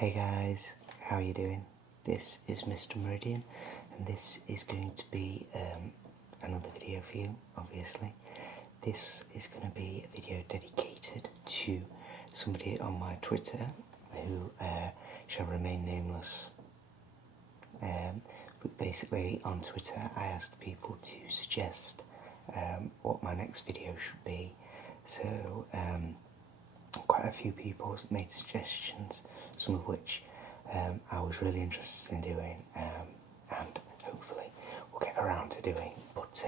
Hey guys, how are you doing? This is Mr. Meridian, and this is going to be another video for you, obviously. This is going to be a video dedicated to somebody on my Twitter who shall remain nameless. But basically on Twitter I asked people to suggest what my next video should be. So quite a few people made suggestions, some of which I was really interested in doing, and hopefully we'll get around to doing. But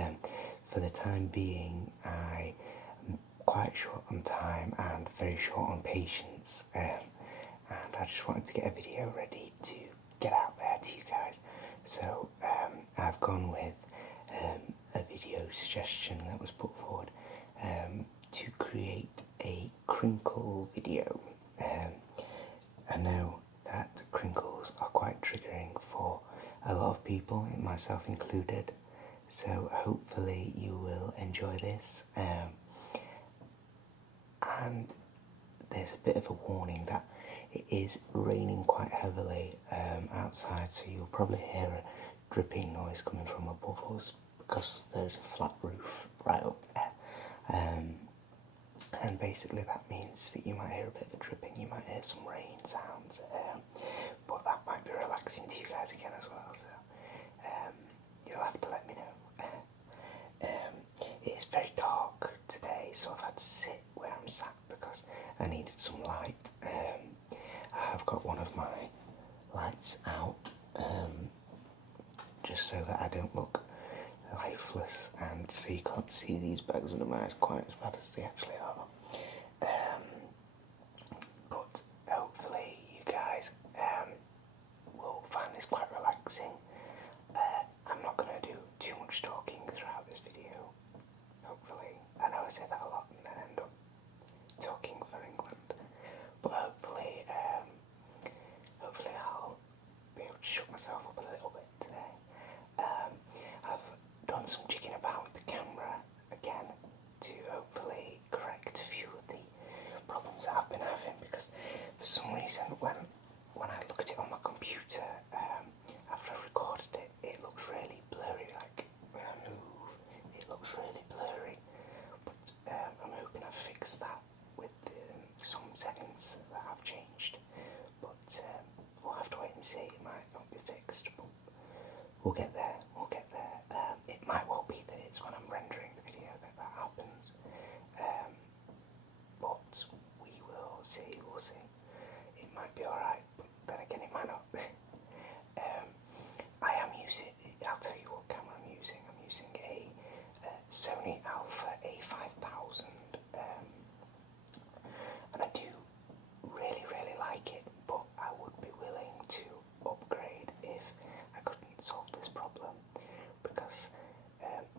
for the time being, I am quite short on time and very short on patience, and I just wanted to get a video ready to get out there to you guys. So I've gone with a video suggestion that was put forward to create a crinkle video. I know that crinkles are quite triggering for a lot of people, myself included, so hopefully you will enjoy this. And there's a bit of a warning that it is raining quite heavily outside, so you'll probably hear a dripping noise coming from above us because there's a flat roof right up there. And basically that means that you might hear a bit of a dripping, you might hear some rain sounds, but that might be relaxing to you guys again as well, so you'll have to let me know. It is very dark today, so I've had to sit where I'm sat because I needed some light. I have got one of my lights out, just so that I don't look lifeless, and so you can't see these bags under my eyes quite as bad as they actually are. But hopefully you guys will find this quite relaxing. I'm not going to do too much talking throughout this video, hopefully. I know I say that a lot and then end up talking for England, but hopefully I'll be able to shut myself up a little bit today. I've done some jigging about with the camera again to hopefully correct a few of the problems that I've been having, because for some reason when I look at it on my computer after I've recorded it, it looks really blurry. Like when I move, it looks really blurry, but I'm hoping I've fixed that with some settings that I've changed, but we'll have to wait and see. It might not be fixed, but we'll get there. It might well be that it's when I'm rendering the video that happens, but we will see. We'll see. It might be alright, but then again it might not. I am using, I'll tell you what camera I'm using. I'm using a Sony Alpha A5000, and I do really like it, but I would be willing to upgrade if I couldn't solve this problem, because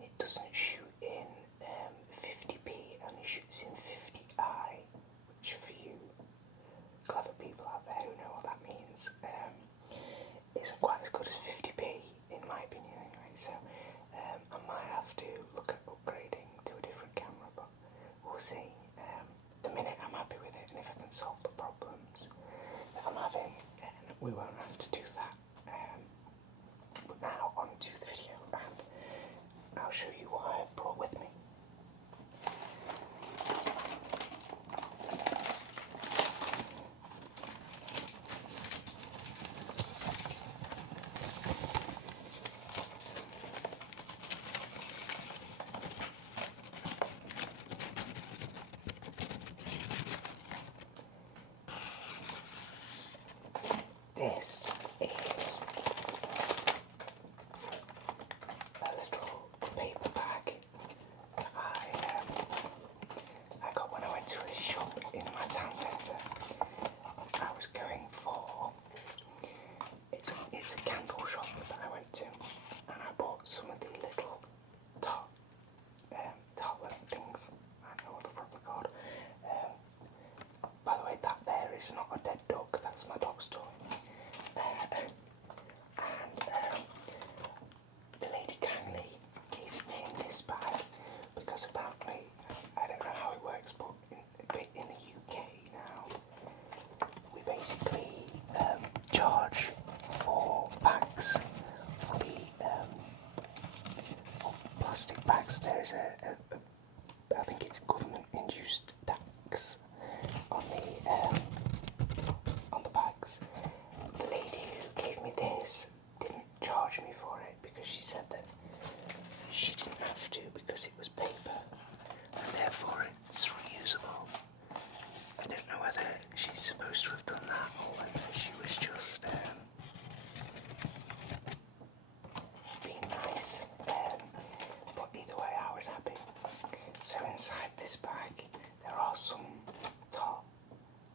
it doesn't shoot in 50p, it only shoots in 50i, which for you clever people out there who know what that means, isn't quite as good as 50p in my opinion anyway, so I might have to look at upgrading to a different camera, but we'll see. The minute I'm happy with it, and if I can solve the problems that I'm having, then we won't have to do that. But now on to the video, and I'll show you what I've brought with me. This is a little paper bag is I think it's government-induced tax on the bags. The lady who gave me this didn't charge me for it because she said that she didn't have to because it was paper and therefore it's reusable. I don't know whether she's supposed to have done that or whether she was just being nice. But either way, I was happy. So inside this bag, there are some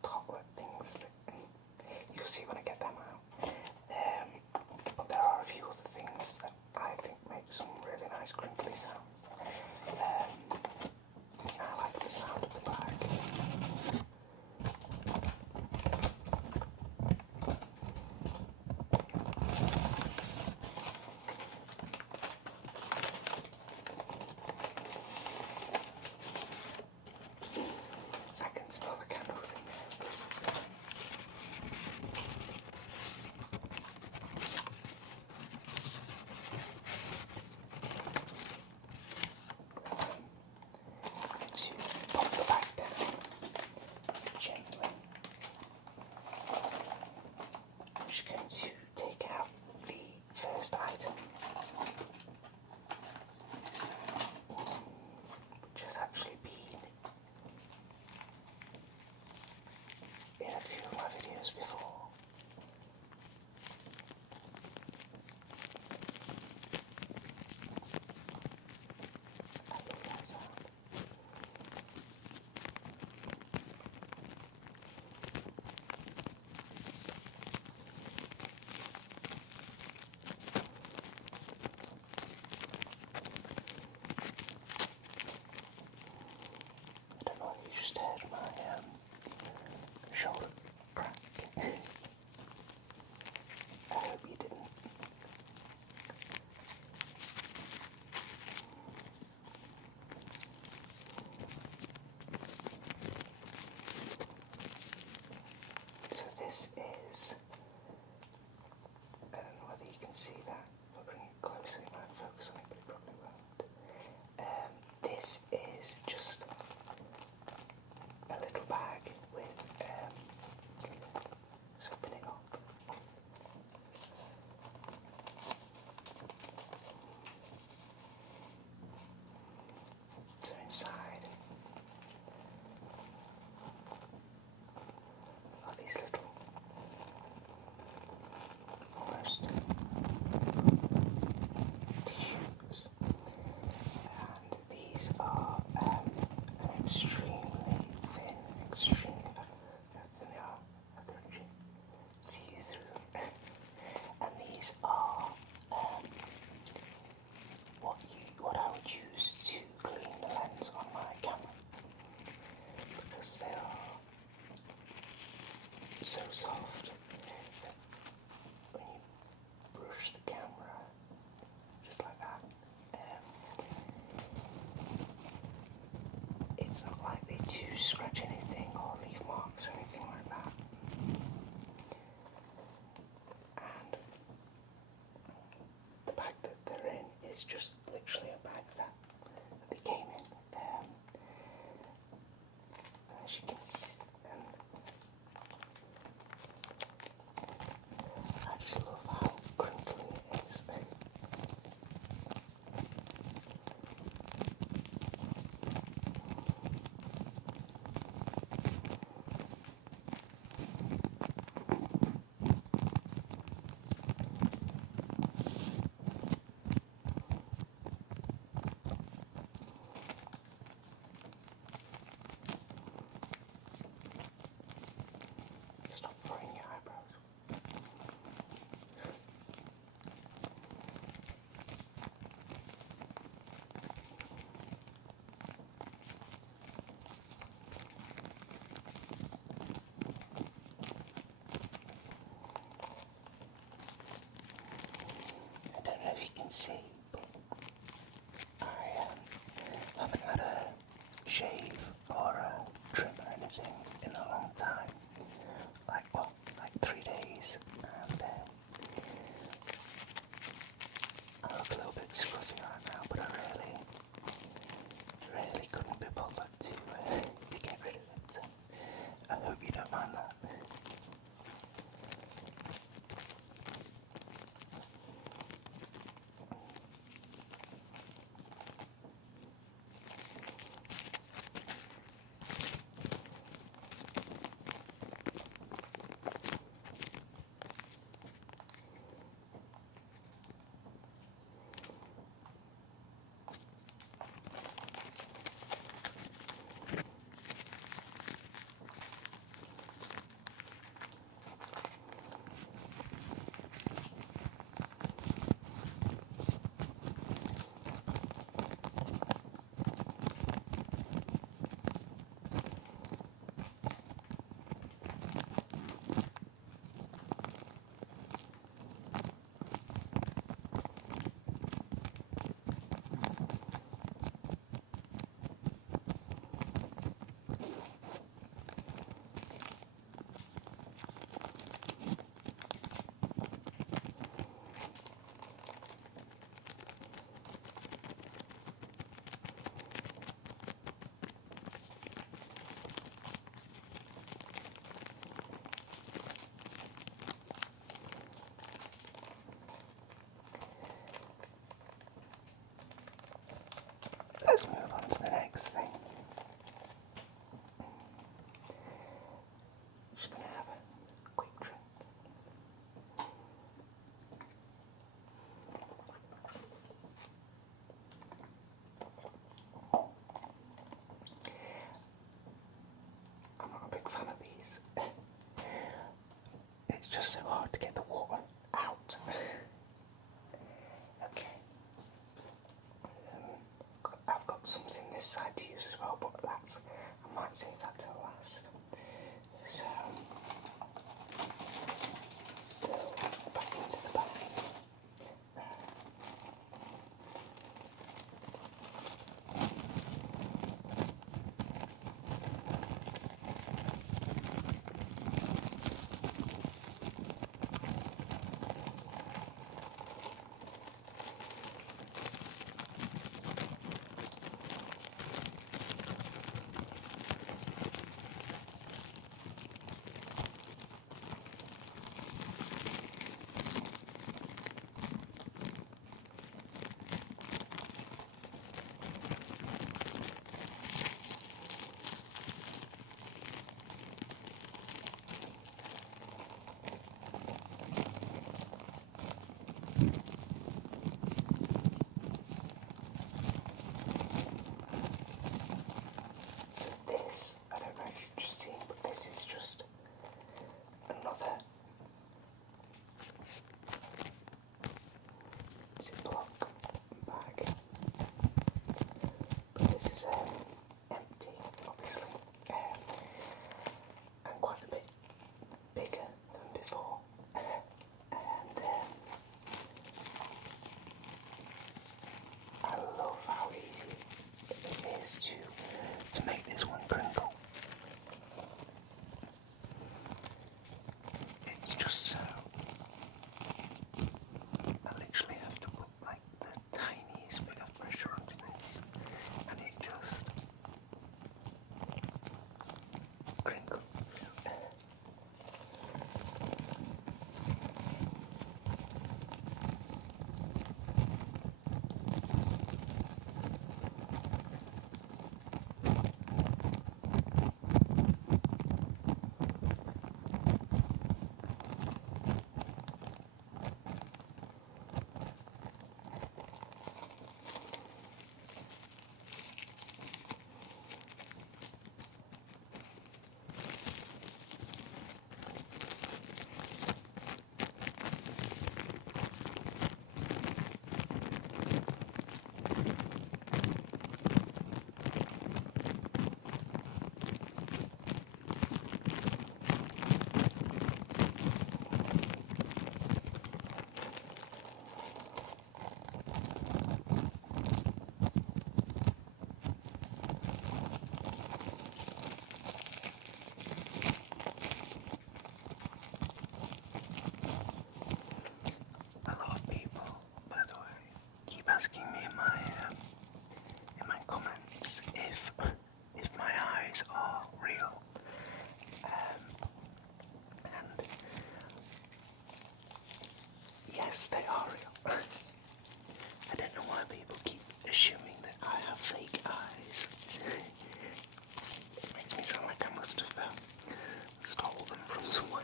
chocolate things that you'll see when I get them out. But there are a few other things that I think make some really nice crinkly sounds. I like the sound of the bag. I can smell the candles in there. To pop the bag down gently, I'm just going to take out the first item, which has actually been in a few of my videos before. I love that sound. I don't know if you just heard my shoulder crack. I hope you didn't. So this is, I don't know whether you can see that. If I bring it closer, it might focus on it, but it probably won't. This is just a little bag with, just open it up. So inside are these little, almost tubes, and these are an extremely thin, extremely thin they are. I can actually see you through them. And these are what I would use to clean the lens on my camera, because they are so soft that when you brush the camera just like that, it's not likely to scratch anything or leave marks or anything like that. And the bag that they're in is just literally a bag that they came in. As you can see, I just love how crinkly it is. Stop furrowing your eyebrows. I don't know if you can see, but I haven't had a shave or a trim or anything in a long time. Like 3 days, and I look a little bit scruffy right now, but I really big fan of these. It's just so hard to get the water out. Okay. I've got something this side to use as well, but I might save that till last. So, still back into the bag. I don't know if you've just seen, but this is just another Ziploc bag. But this is empty, obviously, and quite a bit bigger than before. And I love how easy it is to make this one crinkle. It's just so, I literally have to put like the tiniest bit of pressure onto this and it just crinkles. Asking me in my comments if my eyes are real, and yes, they are real. I don't know why people keep assuming that I have fake eyes. It makes me sound like I must have stole them from somewhere.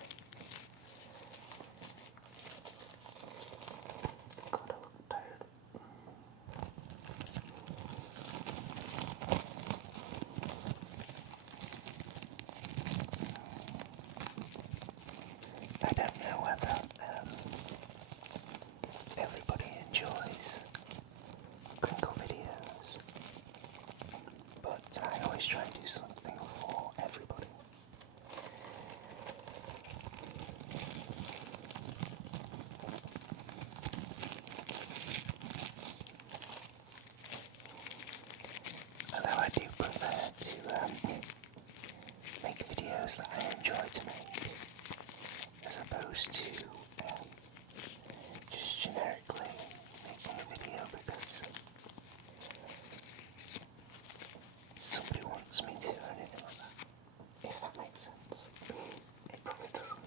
God, I look tired. I don't know whether everybody enjoys Crinkle videos, but I always try and do something for everybody. Although I do prefer to make videos that I enjoy to make, as opposed to just generically making a video because somebody wants me to, or anything like that. If that makes sense. It probably doesn't.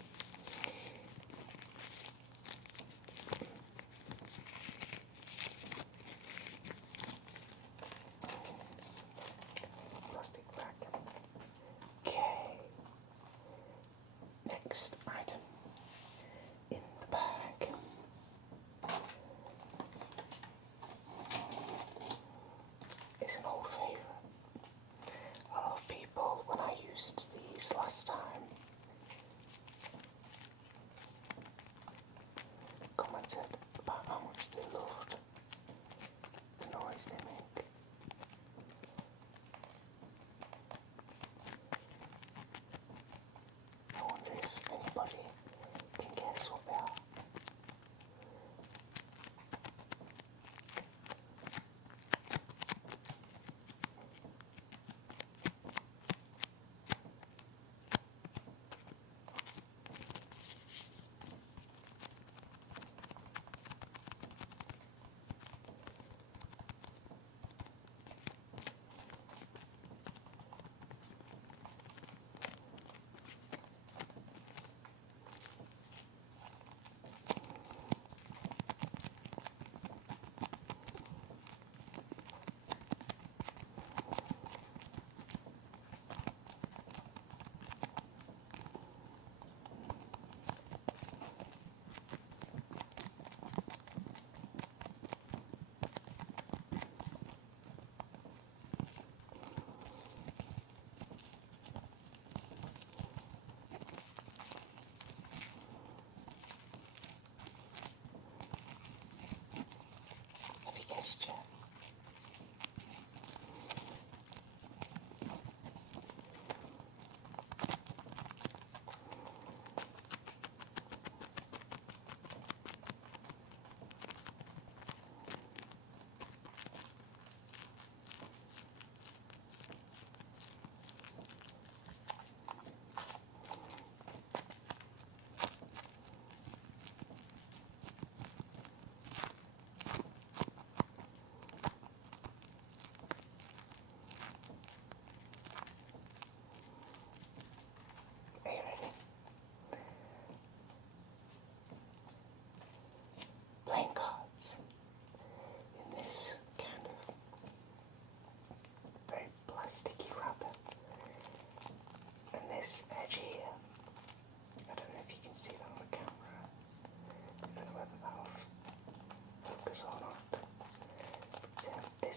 Plastic bag. Okay. Next item in the bag. It's an old favourite. A lot of people, when I used these last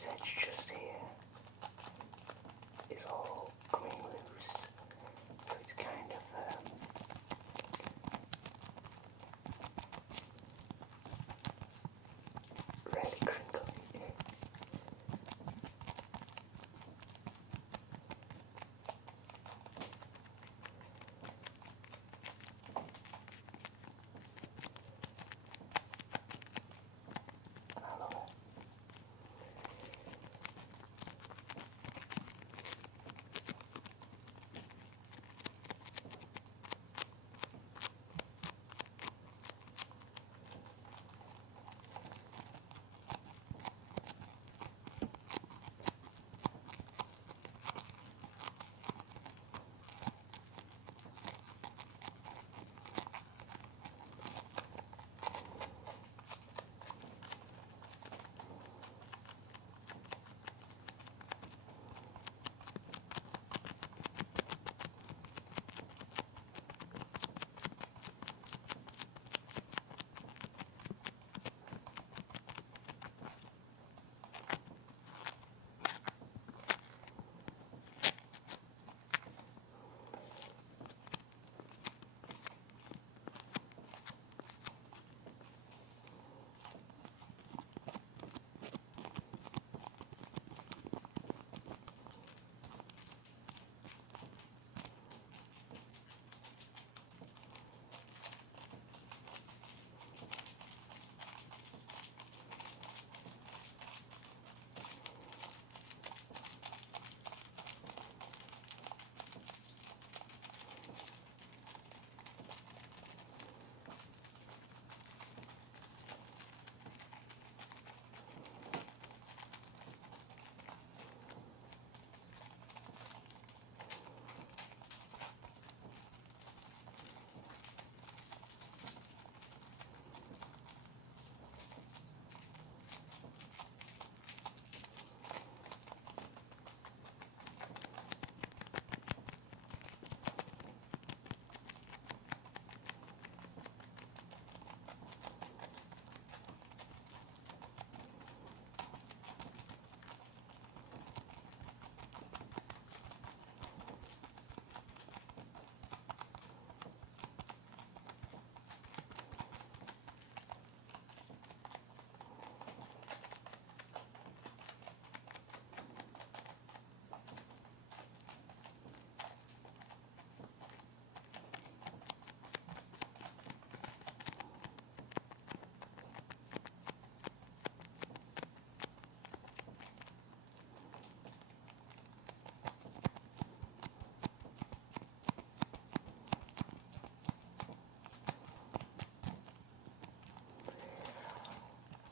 this edge just here is all coming loose, so it's kind of really crinkly. I love it.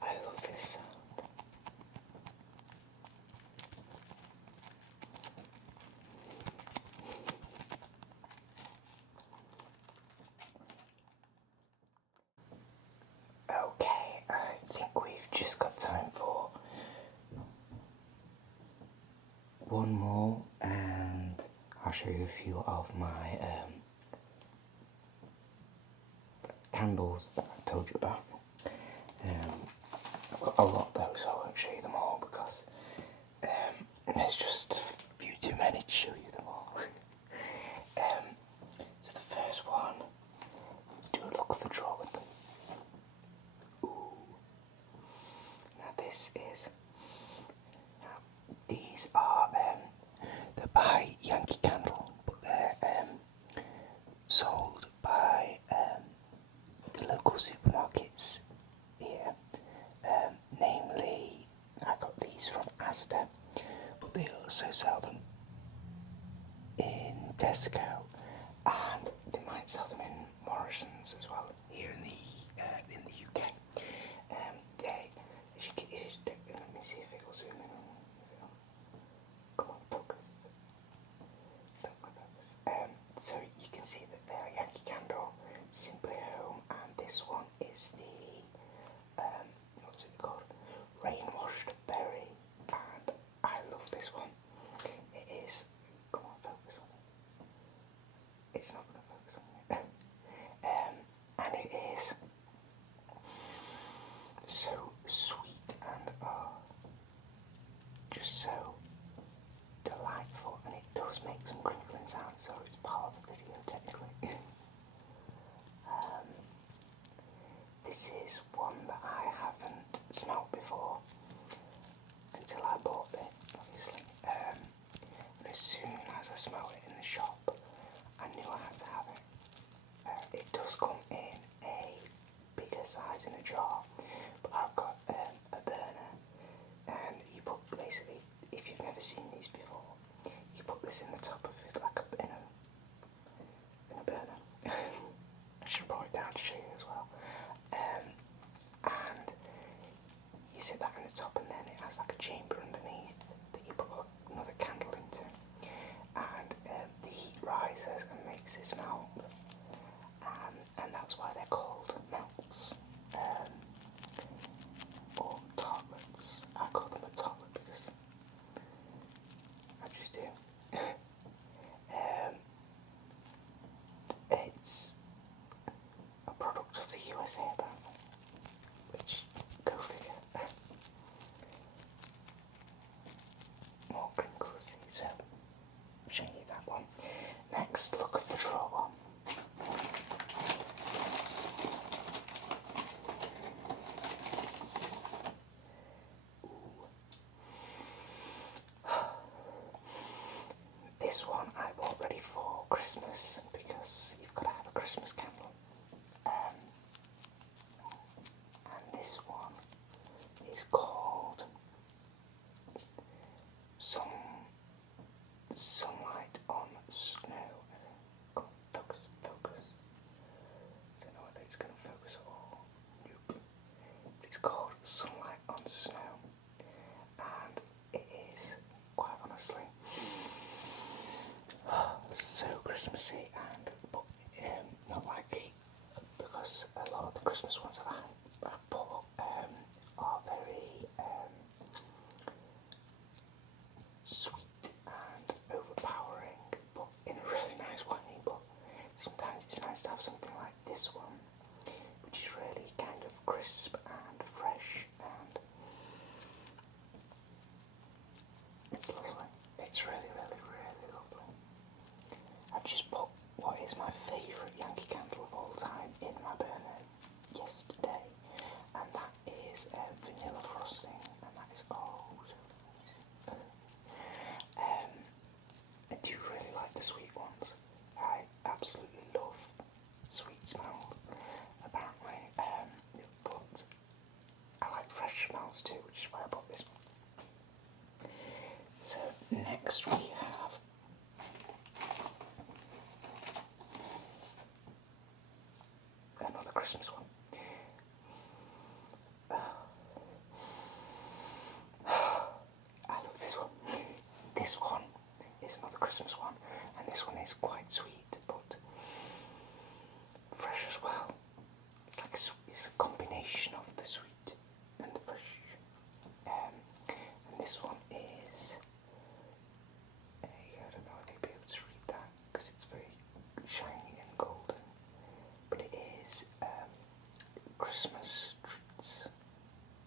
I love this sound. Okay, I think we've just got time for one more, and I'll show you a few of my candles that I told you about. I've got a lot though, so I won't show you them all because there's just a few too many to show you them all. So the first one, let's do a look of the draw with them. Ooh. Now this is, these are, they're by Yankee Candle, but they're sold by the local supermarkets here. Namely, I got these from Asda, but they also sell them in Tesco, and they might sell them in Morrison's as well here in the UK. They, as you can, let me see if it will zoom in on. Come on, focus. So you can see that they are Yankee Candle, Simply Home, and this one is the what's it called? Rain Washed Berry, and I love this one. It is. Come on, focus on it. It's not going to focus on it. And it is so sweet and so it's part of the video technically. This is one that I haven't smelt before until I bought it, obviously. And as soon as I smelled it in the shop, I knew I had to have it. It does come in a bigger size in a jar, but I've got a burner, and you put basically, if you've never seen these before, you put this in the top of it like in a burner. I should have brought it down to show you as well. And you sit that in the top, and then it has like a chamber underneath that you put another candle into, and the heat rises and makes this melt, and that's why they're called melts, or tartlets. I call them a tartlet because I just do. It's a product of the USA apparently, which, go figure. More crinkles, so I'm showing you that one. Next, look at the drawer one. This one I bought ready for Christmas because you've got to have a Christmas candle. And this one is called Sunlight on Snow. Come on, focus, focus. Don't know whether it's going to focus at all. Nope. But it's called Sunlight on Snow, and it is, quite honestly, so Christmassy, and but not like, because a lot of the Christmas ones that I've bought are very sweet and overpowering, but in a really nice way. But sometimes it's nice to have something like this one, which is really kind of crisp and fresh, and it's lovely. It's really, really, really lovely. I've just put what is my favourite Yankee Candle of all time in my burner yesterday, and that is vanilla frosting, and that is oh so nice. I do really like the sweet ones. I absolutely love sweet smells, apparently, but I like fresh smells too, which is why I bought this one. So next we have another Christmas one. I love this one. This one is another Christmas one, and this one is quite sweet, but fresh as well. It's like it's a combination of the sweet and the fresh. And this one is, I don't know if you'll be able to read that because it's very shiny and golden, but it is Christmas treats.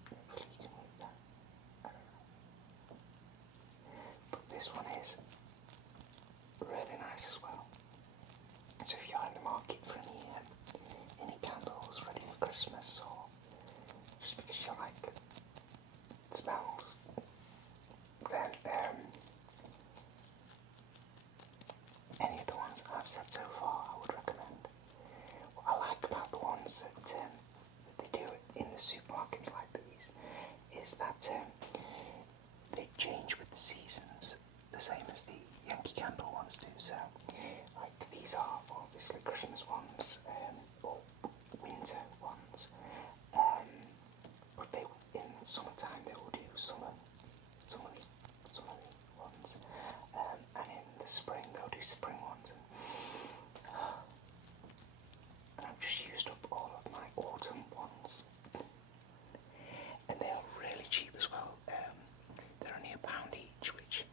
Hopefully you can read that. I don't know. But this one is really nice as well. So if you're in the market for any candles ready for Christmas, or just because you like smells, then any of the ones I've said so far I would recommend. What I like about the ones that they do in the supermarkets like these is that they change with the seasons, the same as the Yankee Candle ones do. So, like, these are obviously Christmas ones, or winter ones, but they, in summertime they will do summer ones, and in the spring they'll do spring ones. And I've just used up all of my autumn ones, and they are really cheap as well. They're only £1 each, which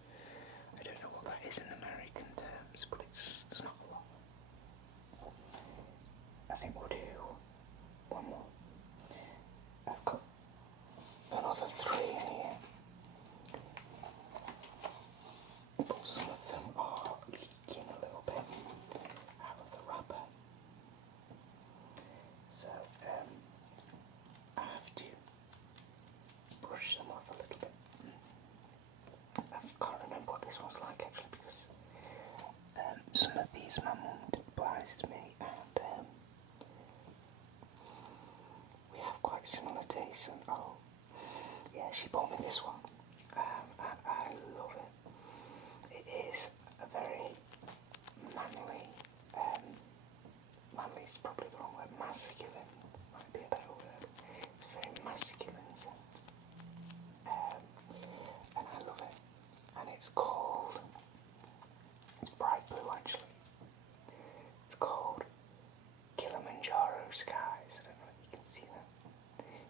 I don't know what that is in American terms, but it's not a lot. I think we'll do one more. I've got another 3 in here. these my mum advised me, and we have quite similar tastes. And oh, yeah, she bought me this one, and I love it. It is a very manly, manly is probably the wrong word, masculine might be a better word. It's a very masculine scent, and I love it. And it's called, it's bright blue actually, it's called Kilimanjaro Skies. I don't know if you can see that.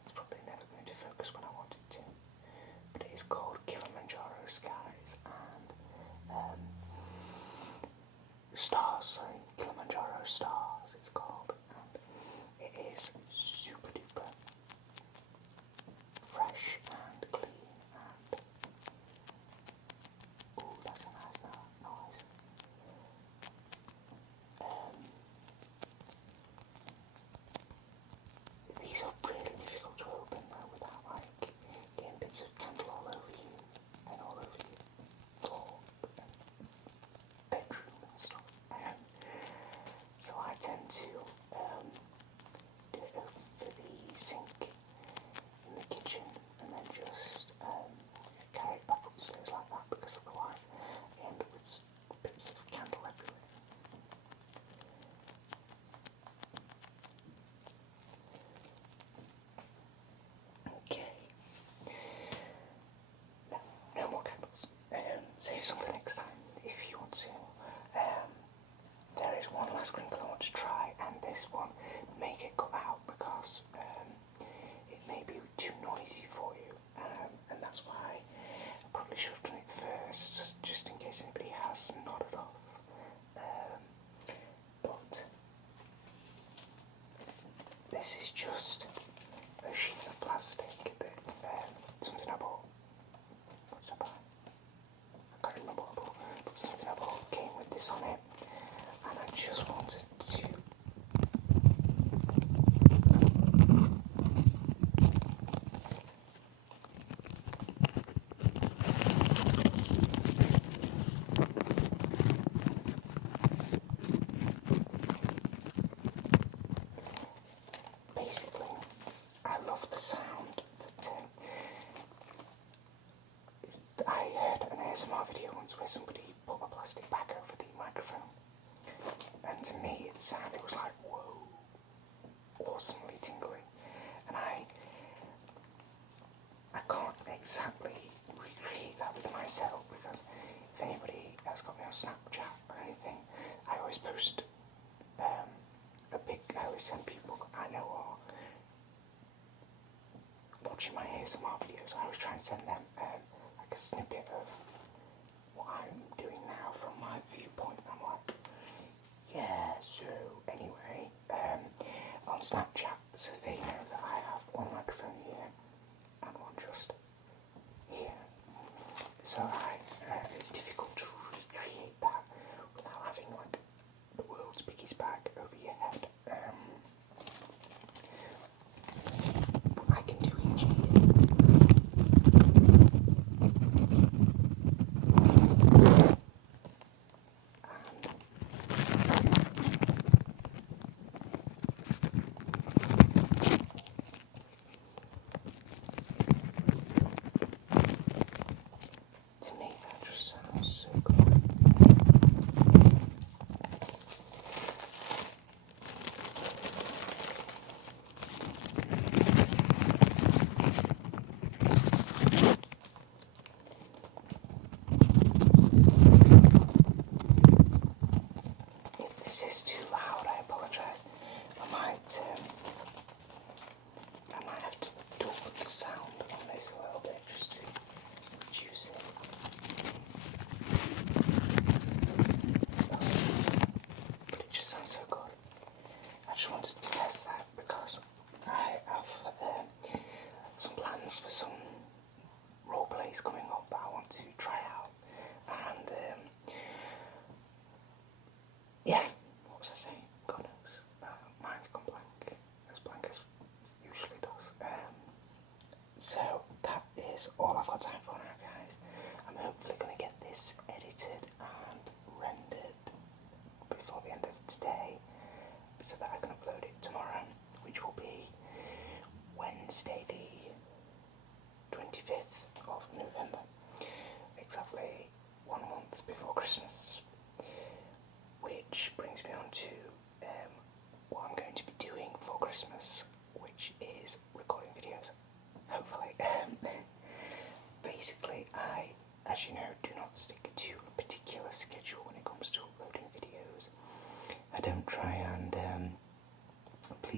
It's probably never going to focus when I want it to, but it is called Kilimanjaro Skies, and Stars, sorry, Kilimanjaro Stars it's called, and it is super duper fresh and clean, and ooh, that's a nice noise. These are really difficult to open though without like getting bits of candle all over you and all over your floor and bedroom and stuff. So I tend to do it over the sink in the kitchen and then just carry it back upstairs like that, because otherwise I end up with bits of candle everywhere. Okay. No more candles. Save some for next time if you want to. There is one last crinkle I want to try, and this one may get cut out because it may be too noisy for you, and that's why I probably should have done it first, just in case anybody has nodded off. But this is just a sheet of plastic that something I bought. What did I buy? I can't remember what I bought, but something I bought came with this on it, and I just wanted to basically, I love the sound that I heard an ASMR video once where somebody put a plastic bag over the microphone, and to me it was like, whoa, awesomely tingling, and I can't exactly recreate that with myself, because if anybody has got me on Snapchat or anything, I always post I always send people I know are watching my ASMR videos, I always try and send them like a snippet of what I'm doing now from my viewpoint. I'm like, yeah, so anyway, on Snapchat, so they know that I have one microphone here and one just here. So it's difficult to recreate that without having like the world's biggest bag over your head. But I can do it here.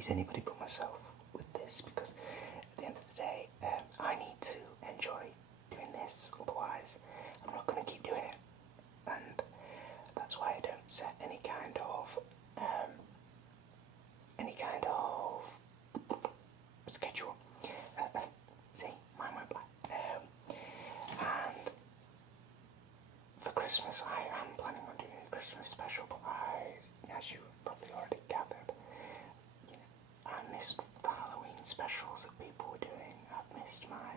please anybody but myself with this, because at the end of the day, I need to enjoy doing this, otherwise I'm not going to keep doing it. And that's why I don't set any kind of schedule. See, mine went black. And for Christmas, I am planning on doing a Christmas special, but as you probably already gathered, I missed the Halloween specials that people were doing. I've missed my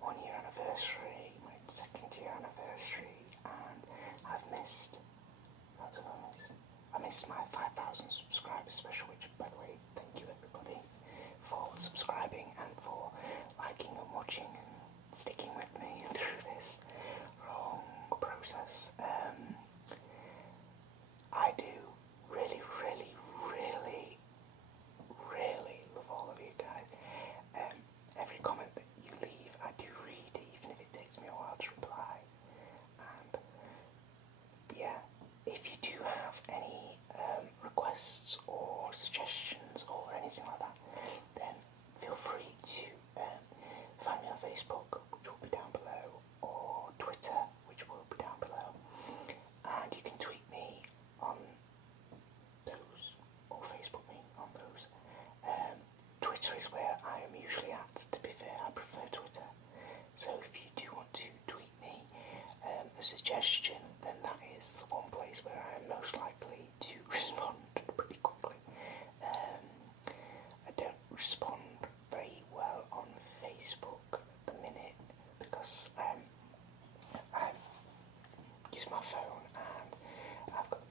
1 year anniversary, my 2nd year anniversary, and I've missed. I missed my 5,000 subscribers special, which, by the way, thank you everybody for subscribing and for liking and watching and sticking with me through this long process. I do really, really, really, really love all of you guys. Every comment that you leave, I do read, even if it takes me a while to reply. And yeah, if you do have any requests or suggestions or anything like that, then feel free to find me on Facebook, which will be down below, or Twitter, which will be down below, and you can tweet me on those, or Facebook me on those. Twitter is where I am usually at, to be fair. I prefer Twitter, so if you do want to tweet me a suggestion, then that is the one place where I am most likely to respond pretty quickly. I don't respond very well on Facebook at the minute because I use my phone and I've got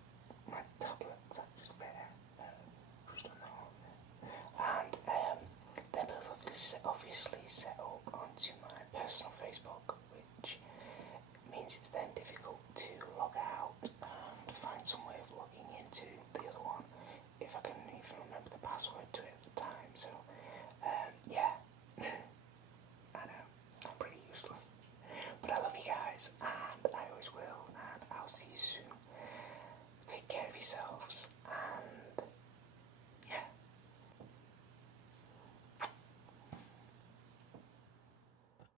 my tablets just there, just on the home there, and they're both obviously set up onto my personal Facebook, which means it's then difficult